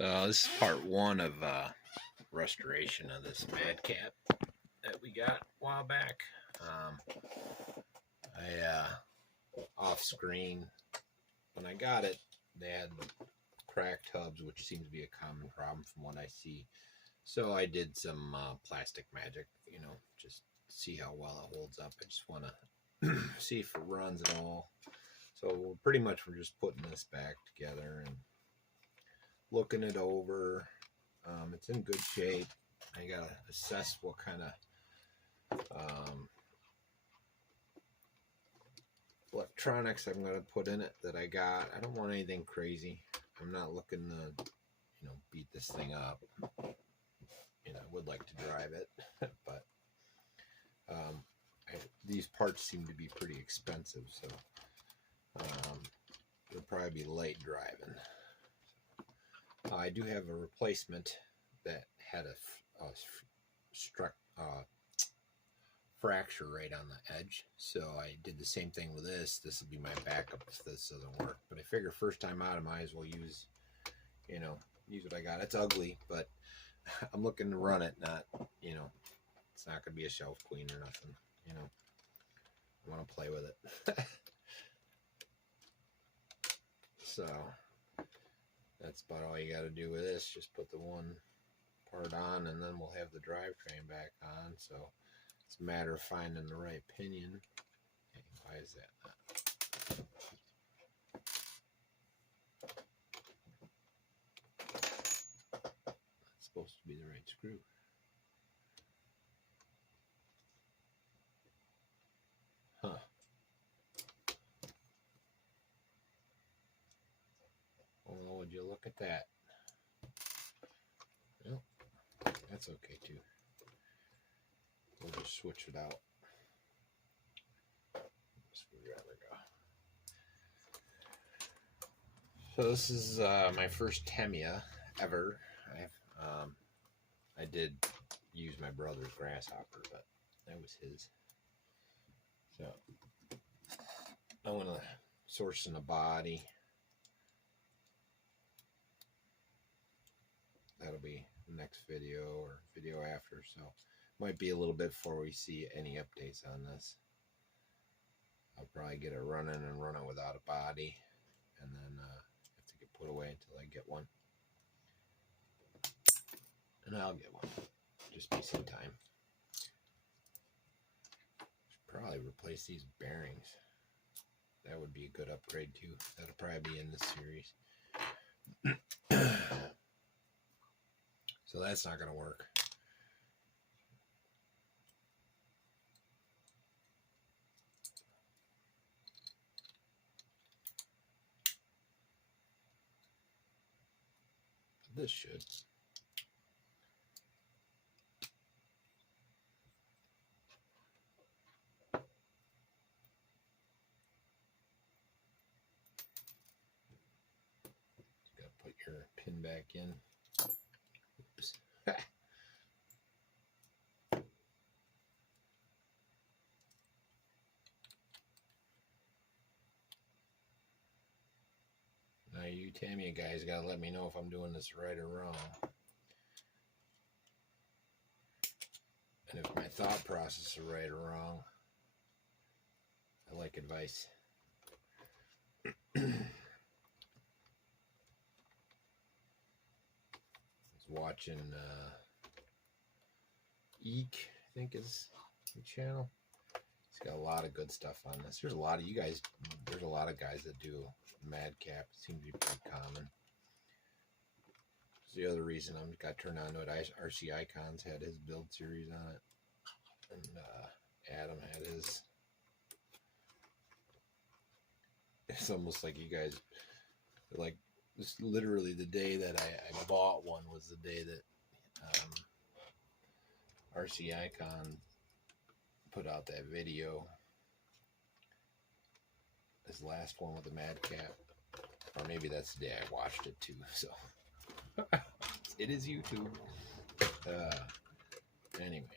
This is part one of restoration of this MadCap that we got a while back. Off screen, when I got it, they had cracked hubs, which seems to be a common problem from what I see. So I did some plastic magic, just see how well it holds up. I just want to see if it runs at all. So pretty much we're just putting this back together and looking it over. It's in good shape. I gotta assess what kind of electronics I'm gonna put in it that I got. I don't want anything crazy. I'm not looking to, beat this thing up. I would like to drive it, but these parts seem to be pretty expensive, so it'll probably be late driving. I do have a replacement that had a fracture right on the edge, so I did the same thing with this. This will be my backup if this doesn't work. But I figure first time out, I might as well use what I got. It's ugly, but I'm looking to run it, not, it's not going to be a shelf queen or nothing, I want to play with it. So that's about all you got to do with this. Just put the one part on, and then we'll have the drivetrain back on. So it's a matter of finding the right pinion. Hey, why is that not? That's supposed to be the right screw. Huh. Oh, would you look at that? Well, that's okay too. We'll just switch it out. Screwdriver go. So this is my first Tamiya ever. I did use my brother's grasshopper, but that was his. So I want to source in the body. That'll be the next video or video after, so might be a little bit before we see any updates on this. I'll probably get it running and run it without a body, and then have to get put away until I get one. And I'll get one. Just be some time. Should probably replace these bearings. That would be a good upgrade too. That'll probably be in this series. So that's not going to work. This should. Got to put your pin back in. Oops. Now you Tamiya guys gotta let me know if I'm doing this right or wrong. And if my thought process is right or wrong. I like advice. I was watching Eek, I think is the channel. He's got a lot of good stuff on this. There's a lot of you guys, there's a lot of guys that do MadCap. It seems to be pretty common. It's the other reason I got turned on to it. RC Icons had his build series on it. And Adam had his. It's almost like you guys, like, this literally the day that I bought one was the day that RC Icon put out that video, his last one with the MadCap, or maybe that's the day I watched it too. So it is YouTube. Anyways,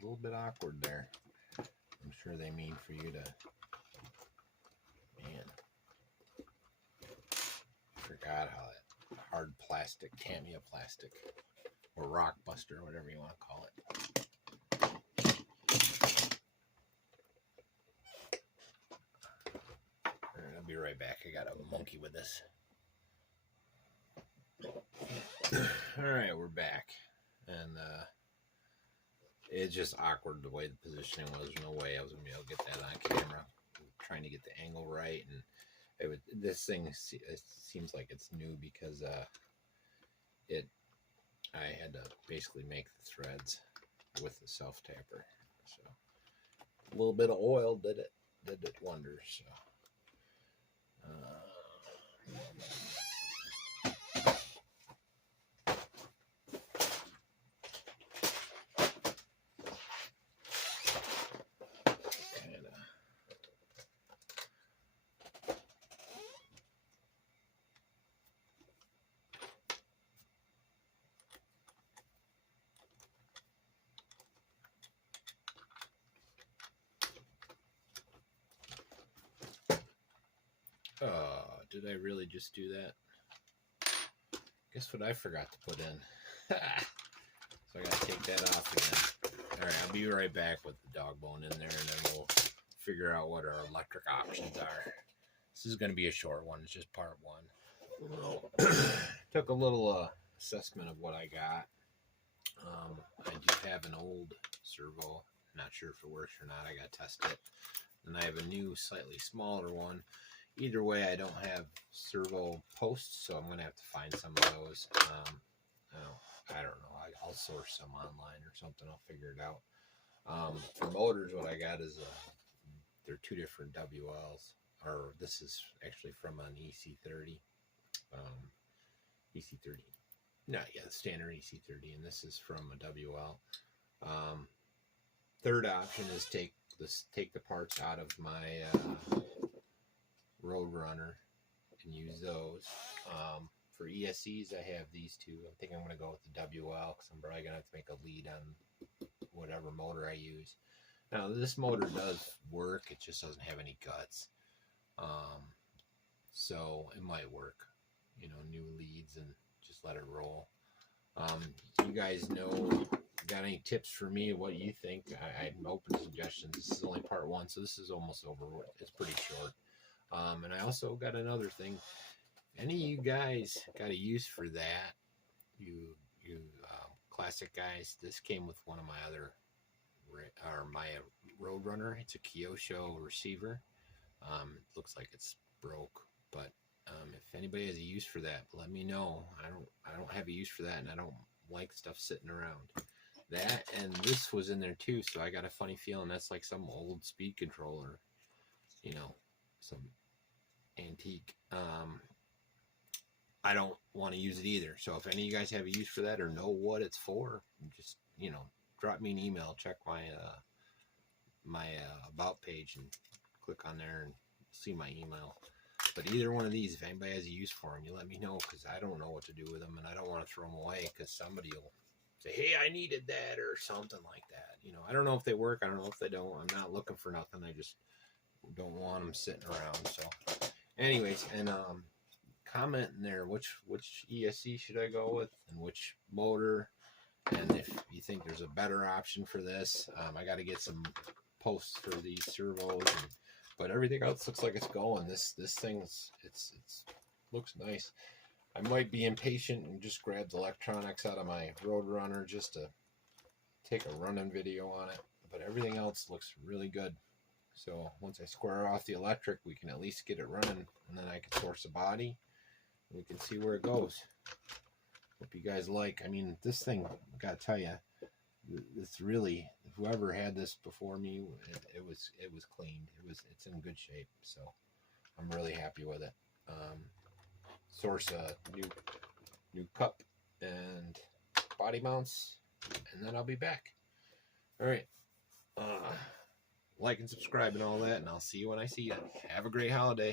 a little bit awkward there. I'm sure they mean for you to, man, I forgot how that hard plastic, Tamiya plastic, or rock buster, whatever you want to call it. All right, I'll be right back. I got a monkey with this. All right, we're back, and it's just awkward the way the positioning was. There's no way I was gonna be able to get that on camera. I'm trying to get the angle right, and this thing, it seems like it's new because I had to basically make the threads with the self tapper. So a little bit of oil did it wonders. So. Did I really just do that? Guess what I forgot to put in. So I gotta take that off again. Alright, I'll be right back with the dog bone in there, and then we'll figure out what our electric options are. This is gonna be a short one. It's just part one. Took a little assessment of what I got. I do have an old servo. Not sure if it works or not. I gotta test it. And I have a new, slightly smaller one. Either way, I don't have servo posts, so I'm going to have to find some of those. I don't know. I'll source some online or something. I'll figure it out. For motors, what I got is they're two different WLs. Or this is actually from an EC30. EC30. No, yeah, the standard EC30, and this is from a WL. Third option is take the parts out of my Roadrunner and use those. For ESCs, I have these two. I think I'm going to go with the WL because I'm probably going to have to make a lead on whatever motor I use. Now, this motor does work. It just doesn't have any guts. So it might work. You know, new leads and just let it roll. You guys know, got any tips for me? What you think? I'm open to suggestions. This is only part one, so this is almost over. It's pretty short. And I also got another thing. Any of you guys got a use for that? You classic guys. This came with one of my other, my Roadrunner. It's a Kyosho receiver. It looks like it's broke, but if anybody has a use for that, let me know. I don't have a use for that, and I don't like stuff sitting around. That and this was in there too, so I got a funny feeling that's like some old speed controller, you know, some antique. I don't want to use it either. So if any of you guys have a use for that or know what it's for, just, you know, drop me an email, check my my about page and click on there and see my email. But either one of these, if anybody has a use for them, you let me know, because I don't know what to do with them, and I don't want to throw them away because somebody will say, hey, I needed that or something like that. You know, I don't know if they work. I don't know if they don't. I'm not looking for nothing. I just don't want them sitting around. So anyways, and comment in there which ESC should I go with and which motor, and if you think there's a better option for this. I got to get some posts for these servos, but everything else looks like it's going. This thing's it's looks nice. I might be impatient and just grab the electronics out of my Roadrunner just to take a running video on it, but everything else looks really good. So once I square off the electric, we can at least get it running, and then I can source a body and we can see where it goes. Hope you guys like. I mean, this thing, I gotta tell you, it's really, whoever had this before me, it was cleaned. It's in good shape. So I'm really happy with it. Source a new cup and body mounts, and then I'll be back. All right. Like and subscribe and all that, and I'll see you when I see you. Have a great holiday.